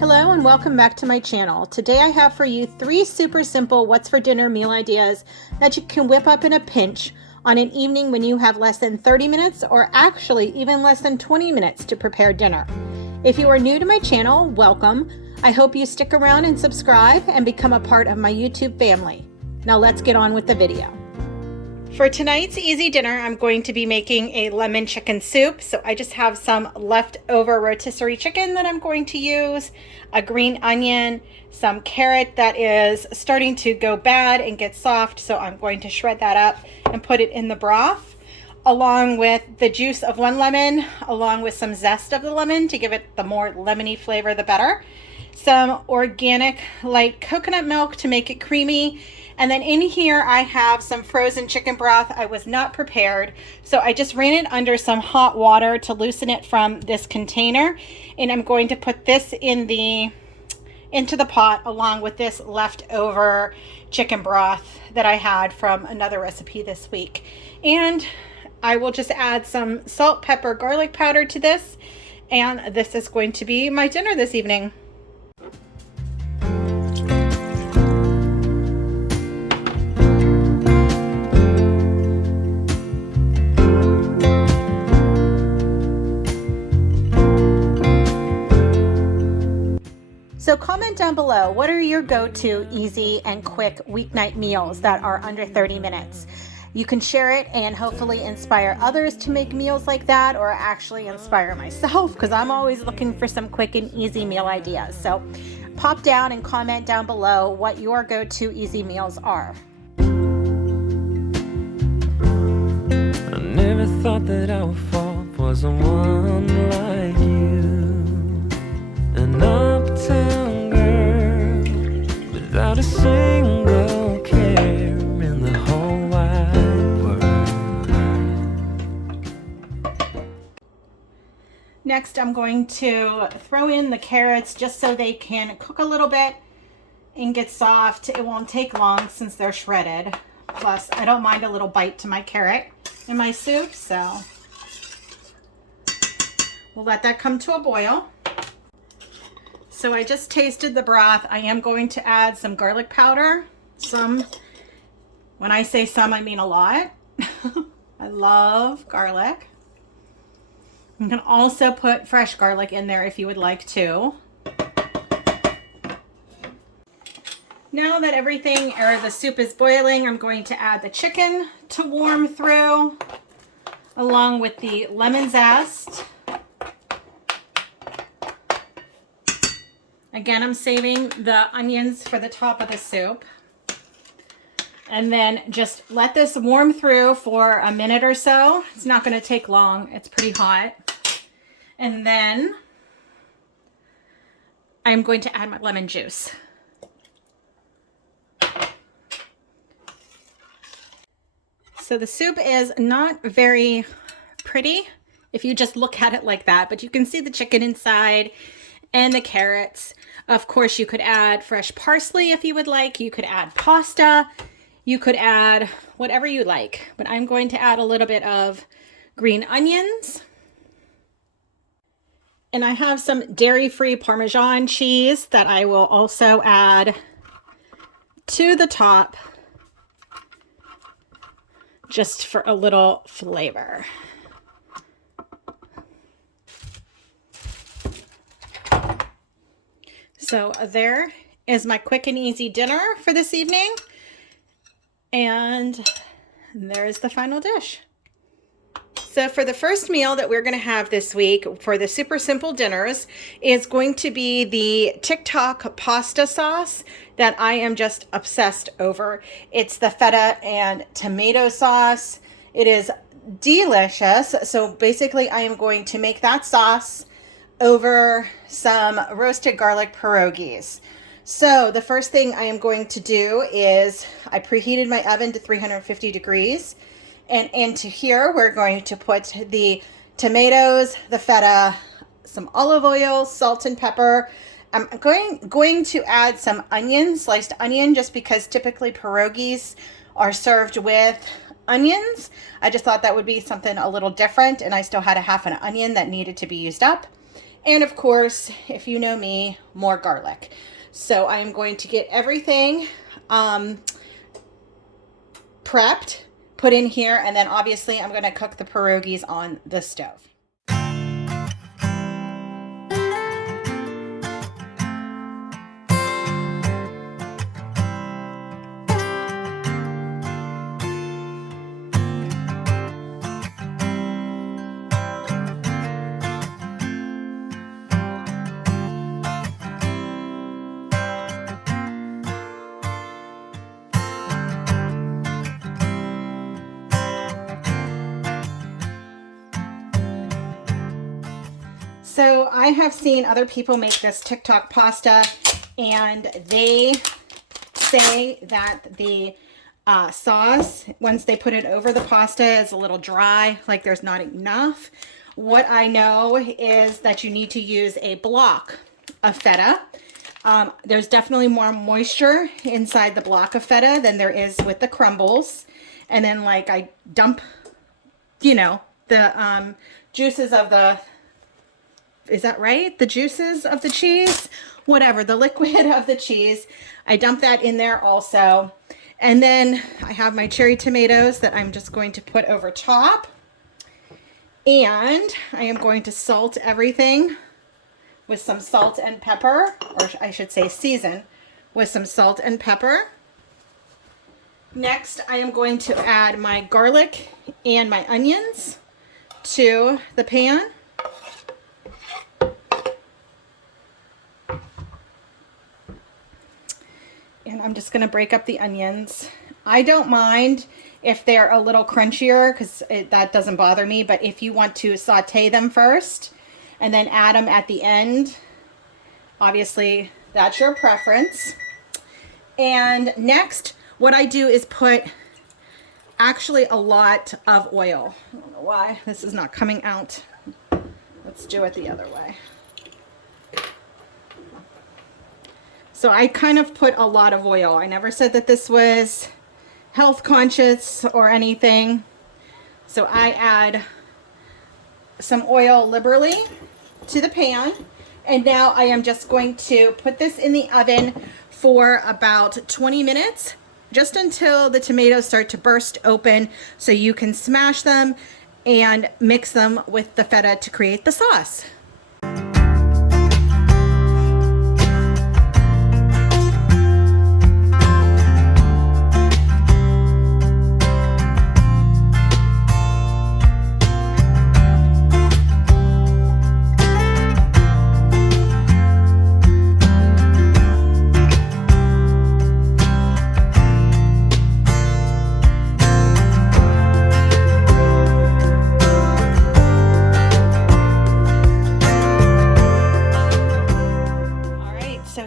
Hello and welcome back to my channel. Today I have for you 3 super simple what's for dinner meal ideas that you can whip up in a pinch on an evening when you have less than 30 minutes or actually even less than 20 minutes to prepare dinner. If you are new to my channel, welcome. I hope you stick around and subscribe and become a part of my YouTube family. Now let's get on with the video. For tonight's easy dinner, I'm going to be making a lemon chicken soup. So I just have some leftover rotisserie chicken that I'm going to use, a green onion, some carrot that is starting to go bad and get soft. So I'm going to shred that up and put it in the broth, along with the juice of 1 lemon, along with some zest of the lemon to give it the more lemony flavor, the better. Some organic light coconut milk to make it creamy. And then in here I have some frozen chicken broth. I was not prepared, so I just ran it under some hot water to loosen it from this container. And I'm going to put this into the pot along with this leftover chicken broth that I had from another recipe this week. And I will just add some salt, pepper, garlic powder to this. And this is going to be my dinner this evening. So comment down below, what are your go-to easy and quick weeknight meals that are under 30 minutes? You can share it and hopefully inspire others to make meals like that, or actually inspire myself, because I'm always looking for some quick and easy meal ideas. So pop down and comment down below what your go-to easy meals are. I never thought that I would fall for someone like you, an uptown girl without a single care in the whole wide world. Next, I'm going to throw in the carrots just so they can cook a little bit and get soft. It won't take long since they're shredded. Plus, I don't mind a little bite to my carrot in my soup, so we'll let that come to a boil. So I just tasted the broth. I am going to add some garlic powder. Some, when I say some, I mean a lot. I love garlic. You can also put fresh garlic in there if you would like to. Now that everything or the soup is boiling, I'm going to add the chicken to warm through, along with the lemon zest. Again, I'm saving the onions for the top of the soup. And then just let this warm through for a minute or so. It's not going to take long. It's pretty hot. And then I'm going to add my lemon juice. So the soup is not very pretty if you just look at it like that, but you can see the chicken inside and the carrots. Of course, you could add fresh parsley if you would like. You could add pasta. You could add whatever you like, but I'm going to add a little bit of green onions. And I have some dairy-free Parmesan cheese that I will also add to the top, just for a little flavor. So there is my quick and easy dinner for this evening. And there's the final dish. So for the first meal that we're going to have this week for the super simple dinners is going to be the Tock pasta sauce that I am just obsessed over. It's the feta and tomato sauce. It is delicious. So basically I am going to make that sauce over some roasted garlic pierogies. So the first thing I am going to do is I preheated my oven to 350 degrees. And into here, we're going to put the tomatoes, the feta, some olive oil, salt and pepper. I'm going to add some onion, sliced onion, just because typically pierogies are served with onions. I just thought that would be something a little different, and I still had a half an onion that needed to be used up. And of course, if you know me, more garlic. So I'm going to get everything prepped, put in here, and then obviously I'm going to cook the pierogies on the stove. So I have seen other people make this TikTok pasta, and they say that the sauce, once they put it over the pasta, is a little dry, like there's not enough. What I know is that you need to use a block of feta. There's definitely more moisture inside the block of feta than there is with the crumbles. And then like I dump, you know, the juices of the, is that right? The juices of the cheese, whatever, the liquid of the cheese. I dump that in there also. And then I have my cherry tomatoes that I'm just going to put over top. And I am going to salt everything with some salt and pepper, or I should say season with some salt and pepper. Next, I am going to add my garlic and my onions to the pan. And I'm just going to break up the onions. I don't mind if they're a little crunchier because that doesn't bother me. But if you want to saute them first and then add them at the end, obviously that's your preference. And next, what I do is put actually a lot of oil. I don't know why this is not coming out. Let's do it the other way. So I kind of put a lot of oil. I never said that this was health conscious or anything. So I add some oil liberally to the pan. And now I am just going to put this in the oven for about 20 minutes, just until the tomatoes start to burst open so you can smash them and mix them with the feta to create the sauce.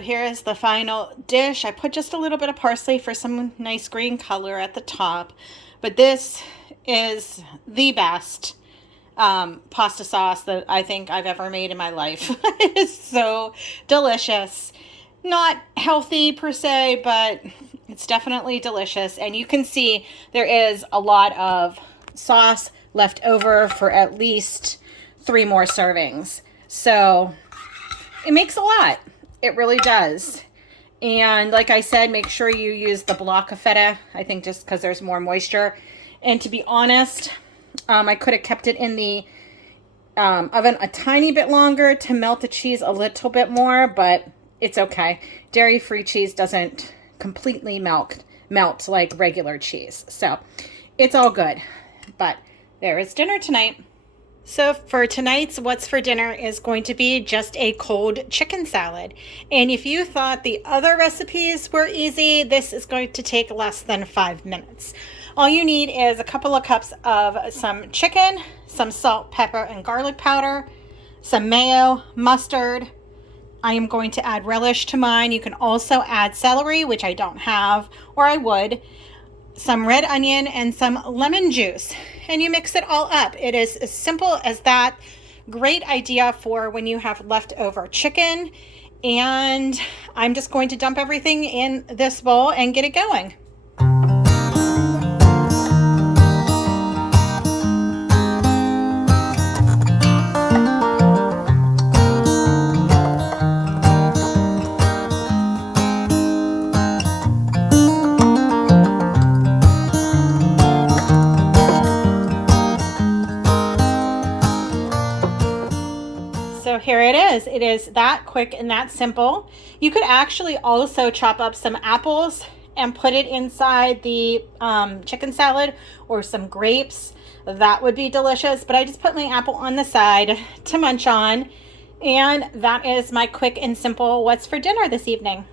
Here is the final dish. I put just a little bit of parsley for some nice green color at the top, but this is the best pasta sauce that I think I've ever made in my life. It is so delicious. Not healthy per se, but it's definitely delicious. And you can see there is a lot of sauce left over for at least 3 more servings. So it makes a lot. It really does. And like I said, make sure you use the block of feta. I think just because there's more moisture. And to be honest, I could have kept it in the oven a tiny bit longer to melt the cheese a little bit more, but it's okay. Dairy-free cheese doesn't completely melt like regular cheese. So it's all good. But there is dinner tonight. So for tonight's What's for Dinner is going to be just a cold chicken salad. And if you thought the other recipes were easy, this is going to take less than 5 minutes. All you need is a couple of cups of some chicken, some salt, pepper, and garlic powder, some mayo, mustard. I am going to add relish to mine. You can also add celery, which I don't have, or I would, some red onion, and some lemon juice. And you mix it all up. It is as simple as that. Great idea for when you have leftover chicken. And I'm just going to dump everything in this bowl and get it going. So here it is. It is that quick and that simple. You could actually also chop up some apples and put it inside the chicken salad, or some grapes. That would be delicious, but I just put my apple on the side to munch on. And that is my quick and simple what's for dinner this evening.